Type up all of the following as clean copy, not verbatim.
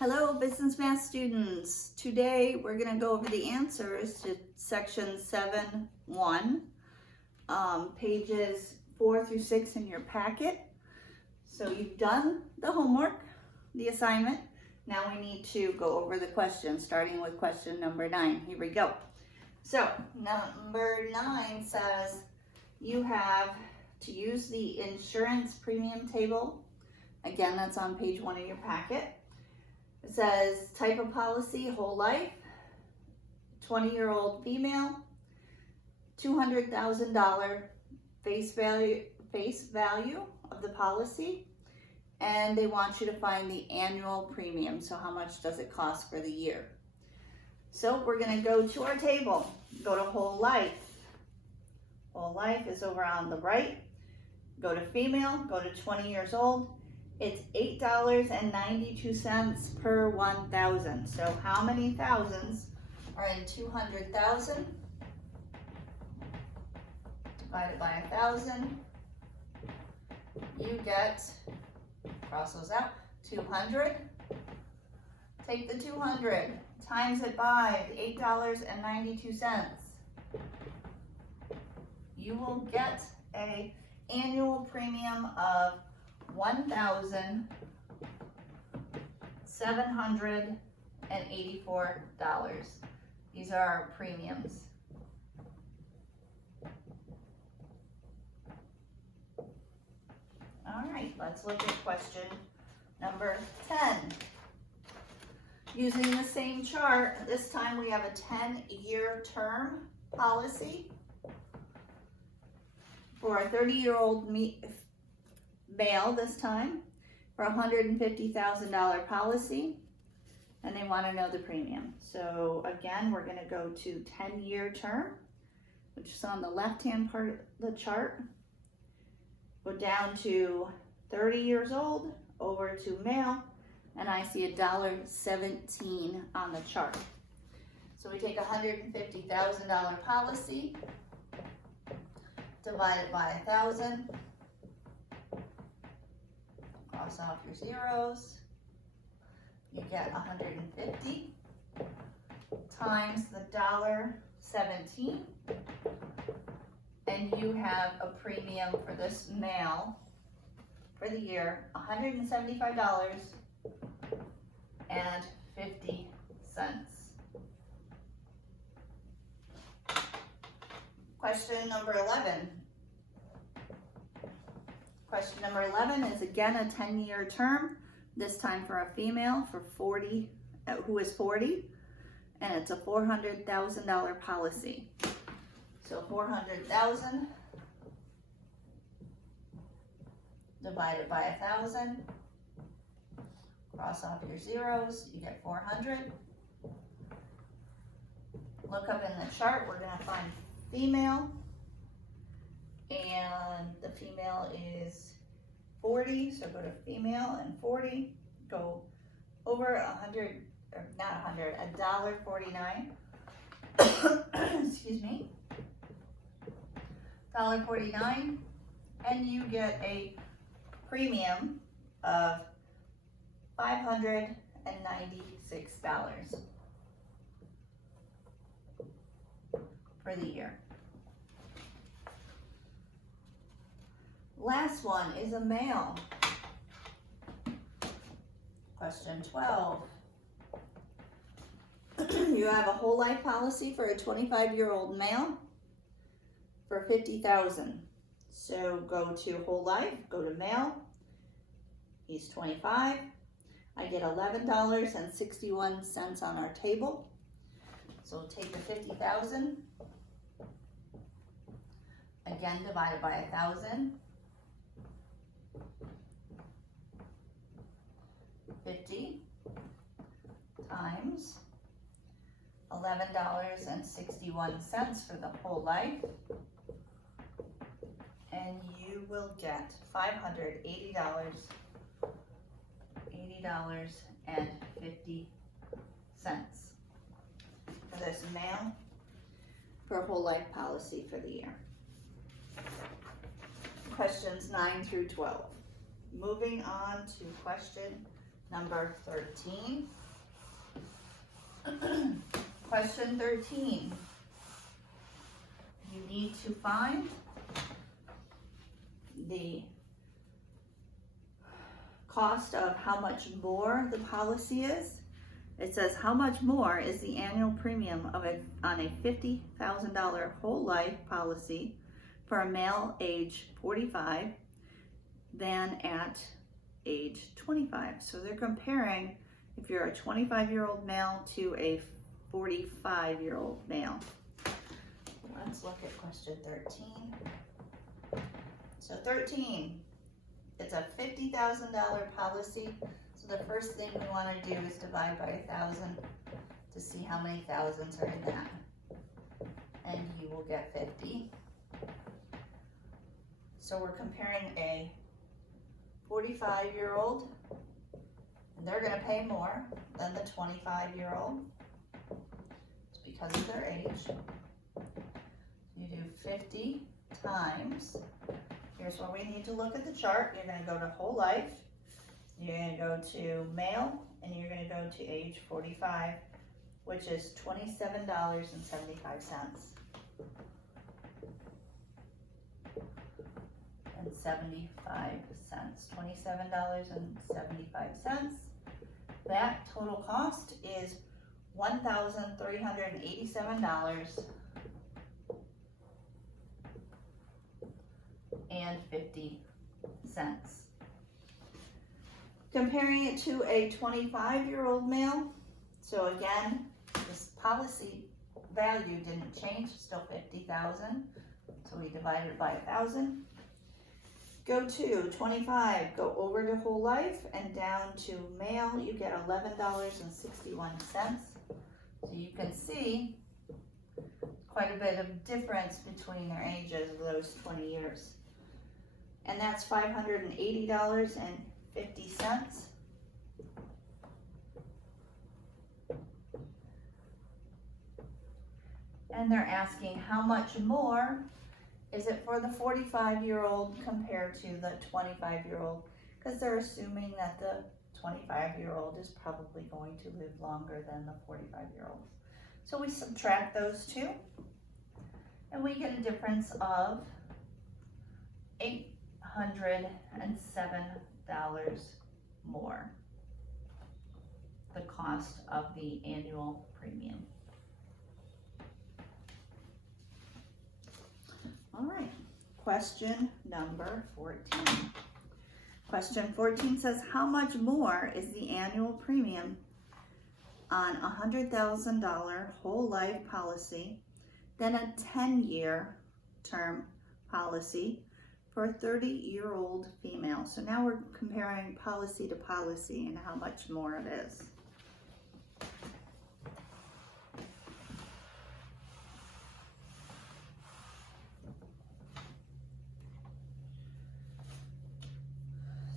Hello, business math students. Today we're going to go over the answers to section 7.1, pages 4 through 6 in your packet. So you've done the homework, the assignment. Now we need to go over the questions, starting with question number 9. Here we go. So number 9 says you have to use the insurance premium table. Again, that's on page 1 of your packet. It says type of policy, whole life, 20-year-old female, $200,000 face value of the policy, and they want you to find the annual premium. So how much does it cost for the year? So we're going to go to our table, go to whole life. Whole life is over on the right. Go to female, go to 20 years old. It's $8.92 per 1,000. So how many thousands are in 200,000? Divided by 1,000. You get, cross those out, 200. Take the 200, times it by the $8.92. You will get an annual premium of $1,784. These are our premiums. All right, let's look at question number 10. Using the same chart, this time we have a 10-year term policy for a 30-year-old male this time for a $150,000 policy, and they want to know the premium. So again, we're going to go to 10-year term, which is on the left-hand part of the chart. Go down to 30 years old, over to male, and I see $1.17 on the chart. So we take a $150,000 policy, divide it by 1,000. Cross off your zeros. You get 150 times the $1.17, and you have a premium for this male for the year, $175.50. Question number 11. Question number 11 is again a 10-year term, this time for a female for 40, who is 40, and it's a $400,000 policy. So 400,000 divided by 1,000. Cross off your zeros, you get 400. Look up in the chart, we're going to find female. And the female is 40, so go to female and 40, go over 100, or not 100, $1.49, excuse me, $1.49, and you get a premium of $596 for the year. Last one is a male. Question 12. You have a whole life policy for a 25-year-old male for $50,000. So go to whole life, go to male. He's 25. I get $11.61 on our table. So take the 50,000. Again, divided by 1,000. 50 times $11.61 for the whole life, and you will get $80.50 for this male for a whole life policy for the year. Questions 9 through 12. Moving on to question number 13. Question 13. You need to find the cost of how much more the policy is. It says how much more is the annual premium on a $50,000 whole life policy for a male age 45 than at age 25. So they're comparing if you're a 25-year-old male to a 45-year-old male. Let's look at question 13. So 13, it's a $50,000 policy. So the first thing we want to do is divide by 1,000 to see how many thousands are in that. And you will get 50. So we're comparing a 45-year-old, and they're going to pay more than the 25-year-old. It's because of their age. You do 50 times, here's where we need to look at the chart. You're going to go to whole life, you're going to go to male, and you're going to go to age 45, which is $27.75. And 75 cents, $27.75. That total cost is $1,387.50. Comparing it to a 25-year-old male, so again, this policy value didn't change, still 50,000. So we divided it by 1,000. Go to 25, go over to whole life, and down to male, you get $11.61. So you can see quite a bit of difference between their ages of those 20 years. And that's $580.50. And they're asking how much more is it for the 45-year-old compared to the 25-year-old? Because they're assuming that the 25-year-old is probably going to live longer than the 45-year-old. So we subtract those two, and we get a difference of $807 more, the cost of the annual premium. All right, question number 14. Question 14 says, how much more is the annual premium on a $100,000 whole life policy than a 10-year term policy for a 30-year-old female? So now we're comparing policy to policy and how much more it is.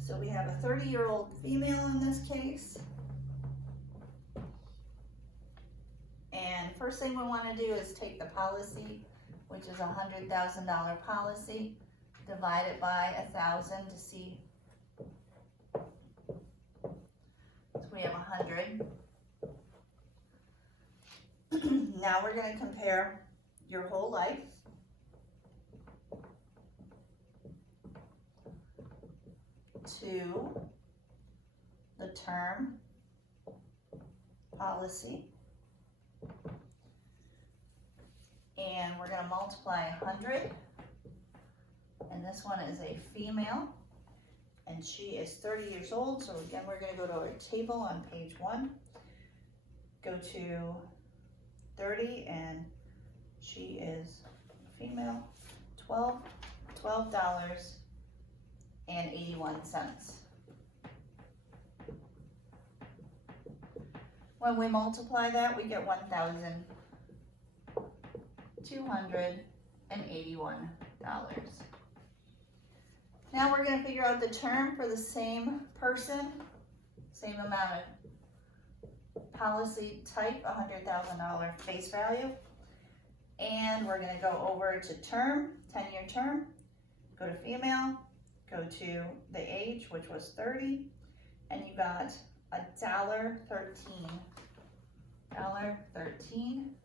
So we have a 30-year-old female in this case. And first thing we want to do is take the policy, which is a $100,000 policy, divide it by 1,000 to see. So we have 100. Now we're going to compare your whole life to the term policy, and we're going to multiply 100, and this one is a female, and she is 30 years old. So again, we're going to go to our table on page 1, go to 30, and she is female, $12.81. When we multiply that, we get $1,281. Now we're going to figure out the term for the same person, same amount of policy type, $100,000 face value. And we're going to go over to term, 10-year term, go to female, go to the age, which was 30, and you got $1.13. $1.13.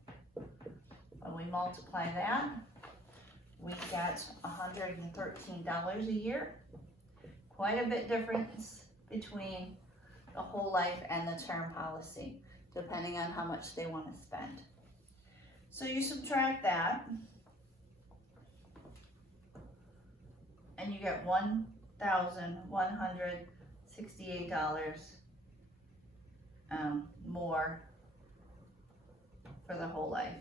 When we multiply that, we get $113 a year. Quite a bit difference between the whole life and the term policy, depending on how much they want to spend. So you subtract that, and you get $1,168 more for the whole life.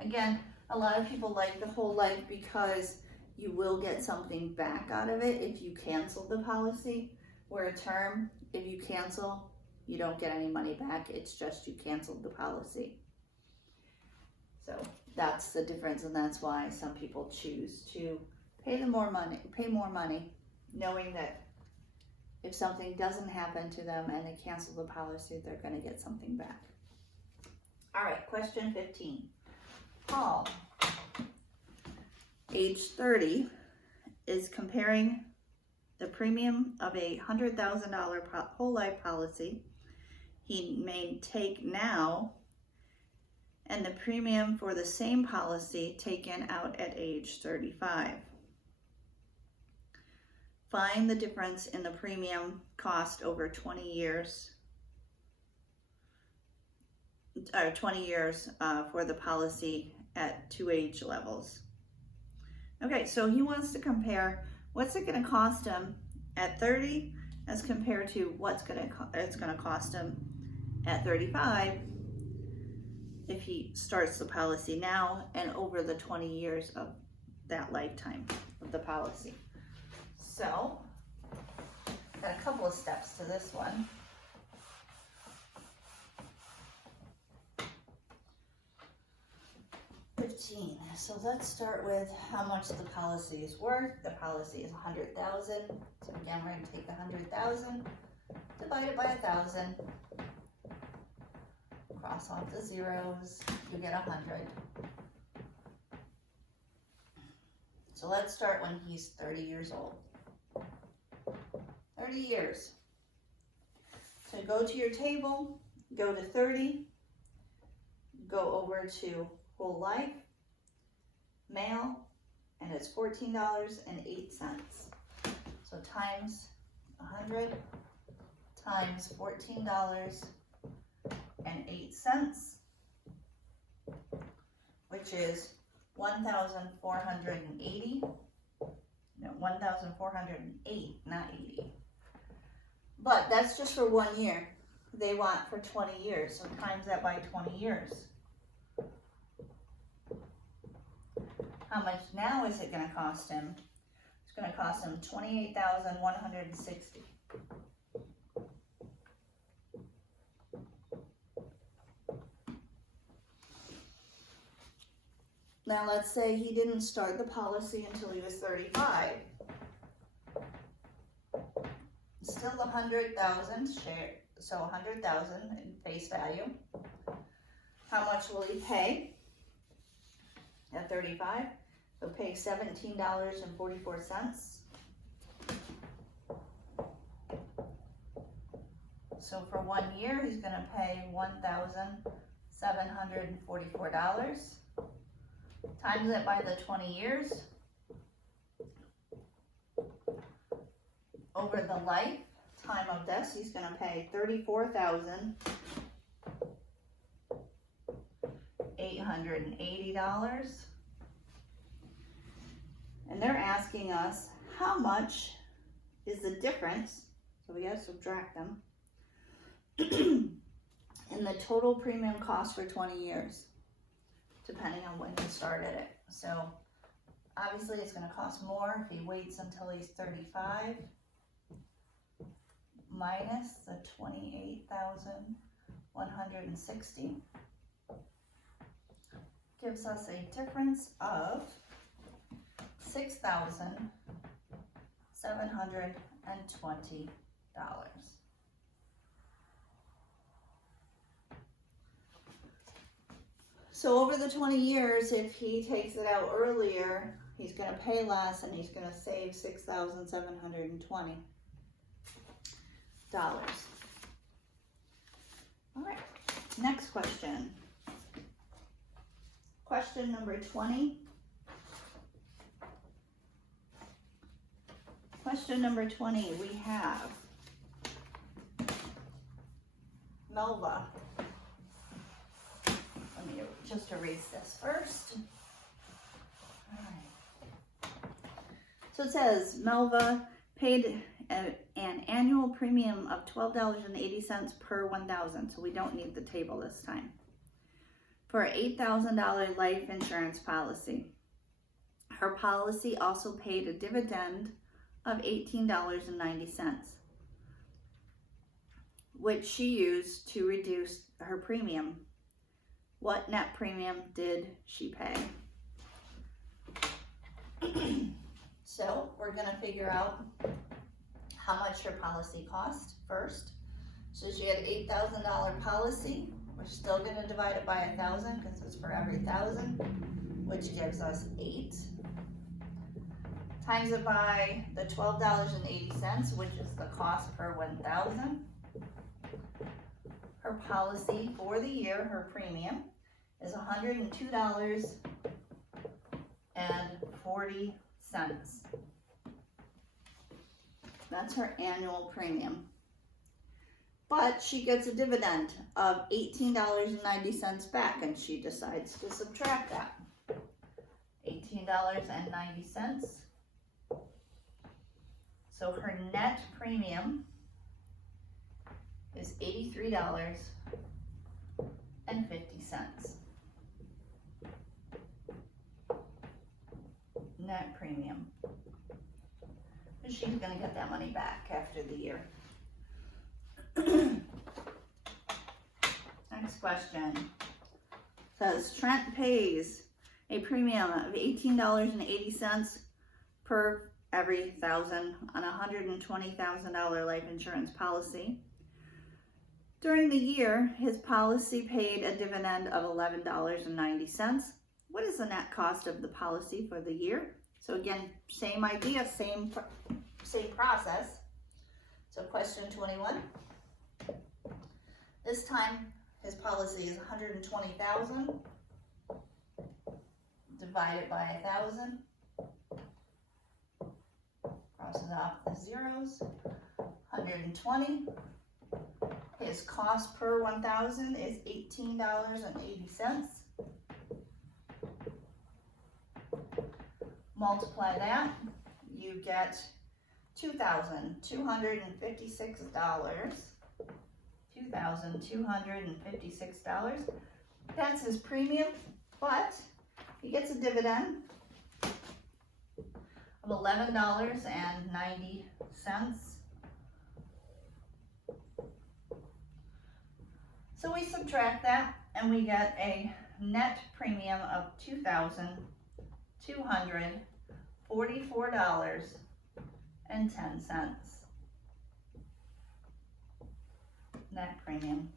Again, a lot of people like the whole life because you will get something back out of it if you cancel the policy, where a term, if you cancel, you don't get any money back. It's just you canceled the policy. So that's the difference, and that's why some people choose to pay more money, knowing that if something doesn't happen to them and they cancel the policy, they're going to get something back. All right, question 15. Paul, age 30, is comparing the premium of a $100,000 whole life policy he may take now and the premium for the same policy taken out at age 35. Find the difference in the premium cost over 20 years. 20 years for the policy at 2 age levels. Okay, so he wants to compare what's it going to cost him at 30 as compared to what's it's going to cost him at 35 if he starts the policy now and over the 20 years of that lifetime of the policy. So, got a couple of steps to this one. So let's start with how much the policy is worth. The policy is $100,000. So again, we're going to take the $100,000, divide it by 1,000, cross off the zeros, you get 100. So let's start when he's 30 years old. 30 years. So go to your table, go to 30, go over to whole life, male, and it's $14.08. So times 100 times $14.08, which is 1,480. No, 1,408, not 80. But that's just for 1 year. They want for 20 years, so times that by 20 years. How much now is it going to cost him? It's going to cost him $28,160. Now let's say he didn't start the policy until he was 35. Still 100,000 share, so 100,000 in face value. How much will he pay at 35? He'll pay $17.44. So for 1 year, he's going to pay $1,744. Times it by the 20 years. Over the lifetime of this, he's going to pay $34,880. And they're asking us how much is the difference, so we got to subtract them, in the total premium cost for 20 years, depending on when he started it. So obviously it's going to cost more if he waits until he's 35, minus the 28,160, gives us a difference of $6,720. So over the 20 years, if he takes it out earlier, he's going to pay less and he's going to save $6,720. All right, next question. Question number 20. Question number 20, we have Melva. Let me just erase this first. All right. So it says Melva paid an annual premium of $12.80 per 1,000. So we don't need the table this time. For an $8,000 life insurance policy. Her policy also paid a dividend of $18.90, which she used to reduce her premium. What net premium did she pay? So we're going to figure out how much her policy cost first. So she had $8,000 policy. We're still going to divide it by 1,000 because it's for every 1,000, which gives us 8. Times it by the $12.80, which is the cost per 1,000. Her policy for the year, her premium, is $102.40. That's her annual premium. But she gets a dividend of $18.90 back, and she decides to subtract that. $18.90. So her net premium is $83.50. Net premium. And she's going to get that money back after the year. Next question. Says Trent pays a premium of $18.80 per every 1,000 on a $120,000 life insurance policy. During the year, his policy paid a dividend of $11.90. What is the net cost of the policy for the year? So again, same idea, same process. So question 21. This time, his policy is $120,000 divided by 1,000. Crosses off the zeros. 120. His cost per 1,000 is $18.80. Multiply that, you get $2,256. $2,256. That's his premium, but he gets a dividend of $11.90. So we subtract that and we get a net premium of $2,244.10. Net premium.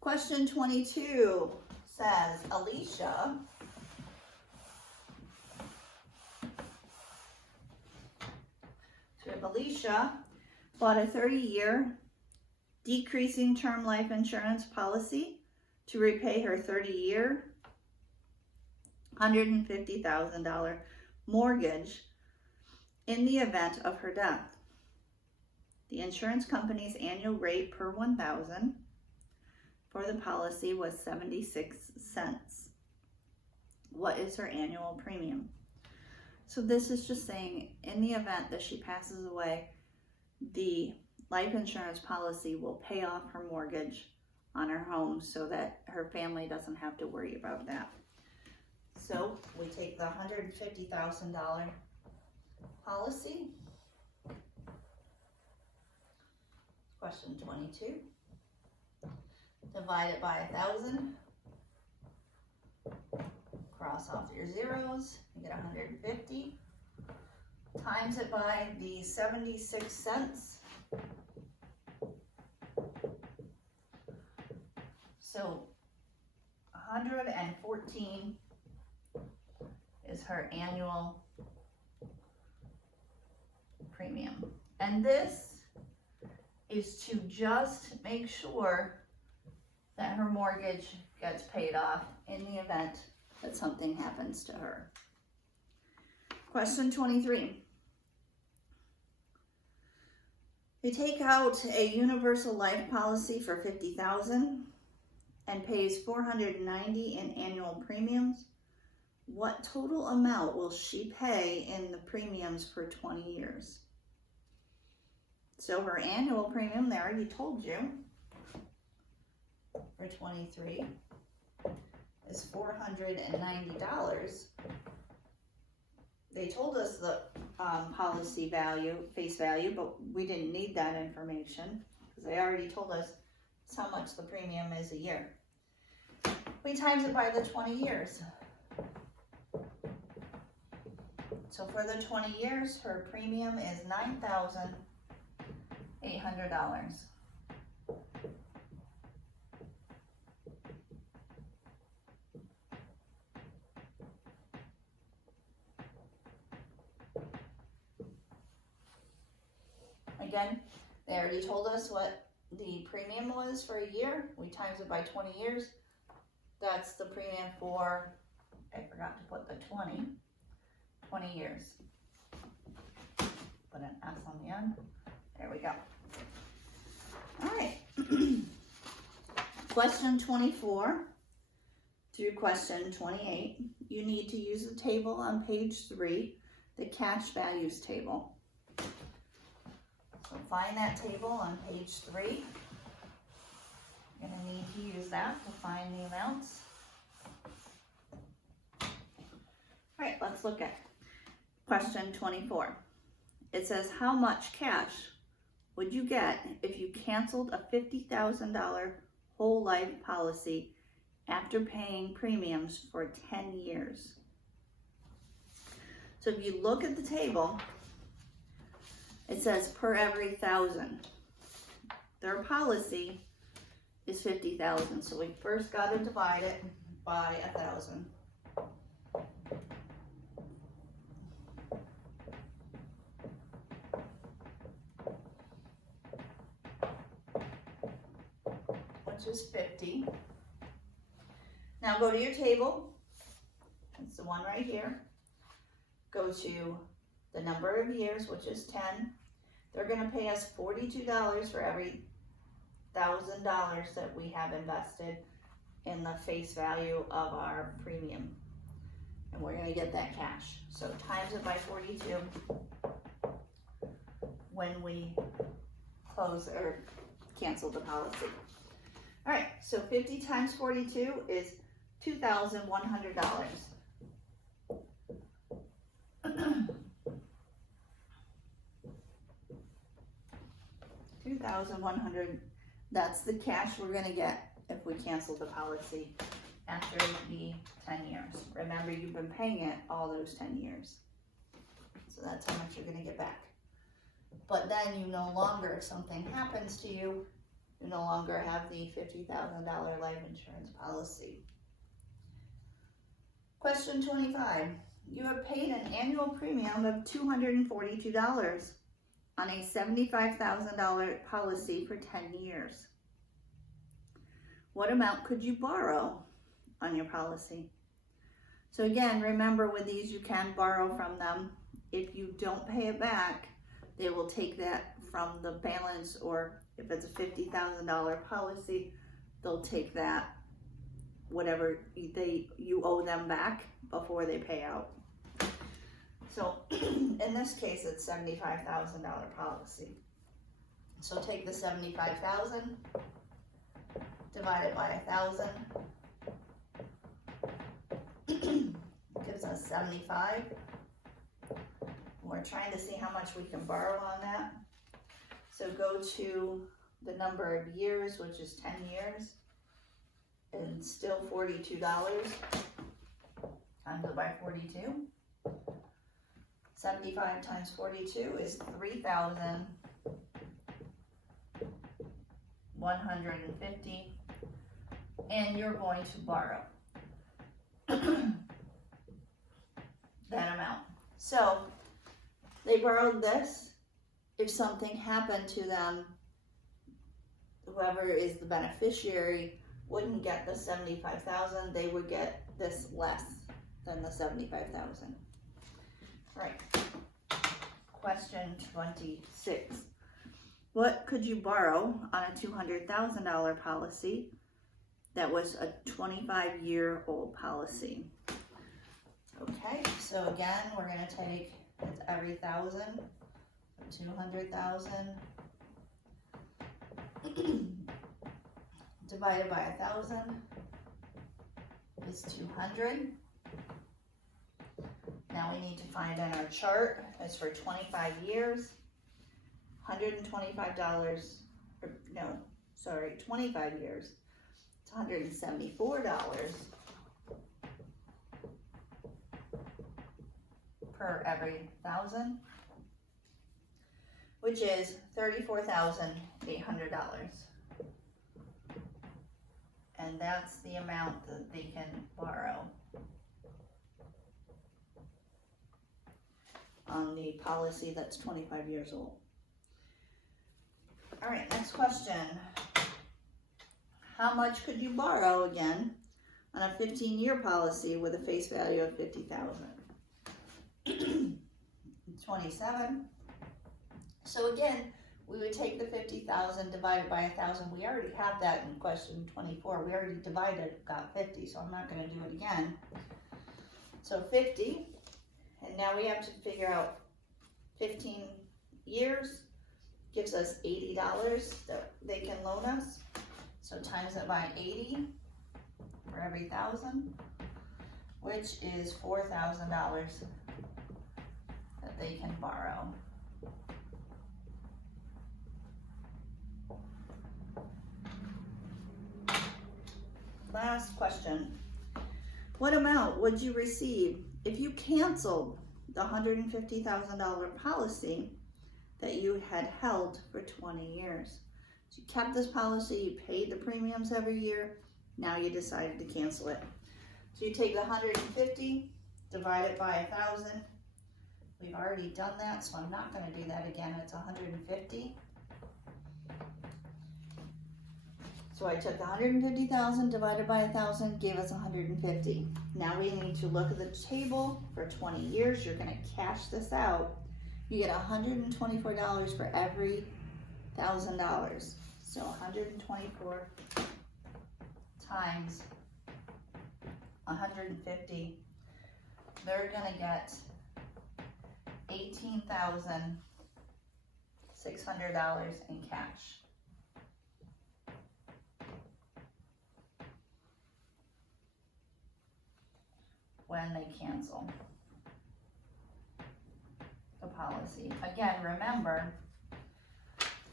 Question 22 says Alicia bought a 30-year decreasing term life insurance policy to repay her 30-year $150,000 mortgage in the event of her death. The insurance company's annual rate per 1,000 for the policy was 76 cents. What is her annual premium? So this is just saying, in the event that she passes away, the life insurance policy will pay off her mortgage on her home so that her family doesn't have to worry about that. So we take the $150,000 policy. Question 22. Divide it by 1,000. Cross off your zeros. You get 150. Times it by the 76 cents. So 114 is her annual premium. And this is to just make sure that her mortgage gets paid off in the event that something happens to her. Question 23. You take out a universal life policy for $50,000 and pays $490 in annual premiums. What total amount will she pay in the premiums for 20 years? So her annual premium, they already told you, for 23 is $490. They told us the policy value, face value, but we didn't need that information because they already told us how much the premium is a year. We times it by the 20 years. So for the 20 years, her premium is $9,800. Again, they already told us what the premium was for a year. We times it by 20 years. That's the premium for, I forgot to put the 20 years. Put an S on the end. There we go. All right. Question 24 through question 28. You need to use the table on page 3, the cash values table. So find that table on page 3. You're going to need to use that to find the amounts. All right, let's look at question 24. It says, how much cash would you get if you canceled a $50,000 whole life policy after paying premiums for 10 years? So if you look at the table, it says per every 1,000. Their policy is 50,000, so we first got to divide it by 1,000. Which is 50. Now go to your table. It's the one right here. Go to the number of years, which is 10. They're going to pay us $42 for every $1,000 that we have invested in the face value of our premium. And we're going to get that cash. So times it by 42 when we close or cancel the policy. All right, so 50 times 42 is $2,100. $2,100. That's the cash we're going to get if we cancel the policy after the 10 years. Remember, you've been paying it all those 10 years. So that's how much you're going to get back. But then you no longer, if something happens to you, you no longer have the $50,000 life insurance policy. Question 25. You have paid an annual premium of $242 on a $75,000 policy for 10 years. What amount could you borrow on your policy? So again, remember with these, you can borrow from them. If you don't pay it back, they will take that from the balance, or if it's a $50,000 policy, they'll take that, whatever you owe them back before they pay out. So in this case, it's $75,000 policy. So take the $75,000, divide it by 1,000, gives us 75. We're trying to see how much we can borrow on that. So go to the number of years, which is 10 years, and still $42, times it by 42. 75 times 42 is 3,150. and you're going to borrow that amount. So they borrowed this. If something happened to them, whoever is the beneficiary wouldn't get the $75,000. They would get this less than the $75,000. All right. Question 26. What could you borrow on a $200,000 policy that was a 25-year-old policy? Okay, so again, we're going to take it's every 1,000, 200,000 divided by 1,000 is 200. Now we need to find in our chart, it's for 25 years, $125, or no, sorry, 25 years, it's $174 per every 1,000, which is $34,800. And that's the amount that they can borrow on the policy that's 25 years old. All right, next question. How much could you borrow again on a 15-year policy with a face value of $50,000? 27. So again, we would take the 50,000 divided by 1,000. We already have that in question 24. We already divided, got 50, so I'm not going to do it again. So 50, and now we have to figure out 15 years gives us $80 that they can loan us. So times it by 80 for every 1,000, which is $4,000 that they can borrow. Last question. What amount would you receive if you canceled the $150,000 policy that you had held for 20 years? So you kept this policy, you paid the premiums every year, now you decided to cancel it. So you take the 150, divide it by 1,000. We've already done that, so I'm not going to do that again. It's 150. So I took 150,000 divided by 1,000, gave us 150. Now we need to look at the table for 20 years. You're going to cash this out. You get $124 for every $1,000. So 124 times 150. They're going to get $18,600 in cash. When they cancel the policy. Again, remember,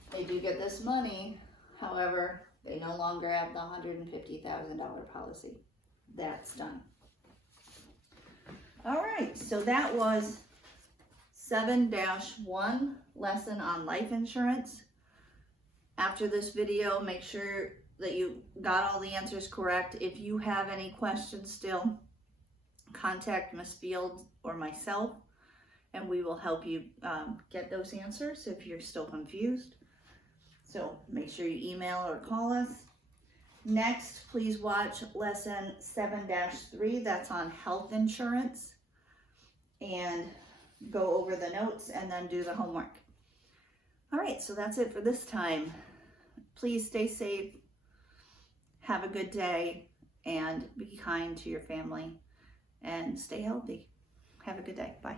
they do get this money, however, they no longer have the $150,000 policy. That's done. All right, so that was 7-1 lesson on life insurance. After this video, make sure that you got all the answers correct. If you have any questions still, contact Ms. Fields or myself, and we will help you get those answers if you're still confused. So make sure you email or call us. Next, please watch lesson 7-3. That's on health insurance, and go over the notes and then do the homework. All right, so that's it for this time. Please stay safe, have a good day, and be kind to your family. And stay healthy. Have a good day. Bye.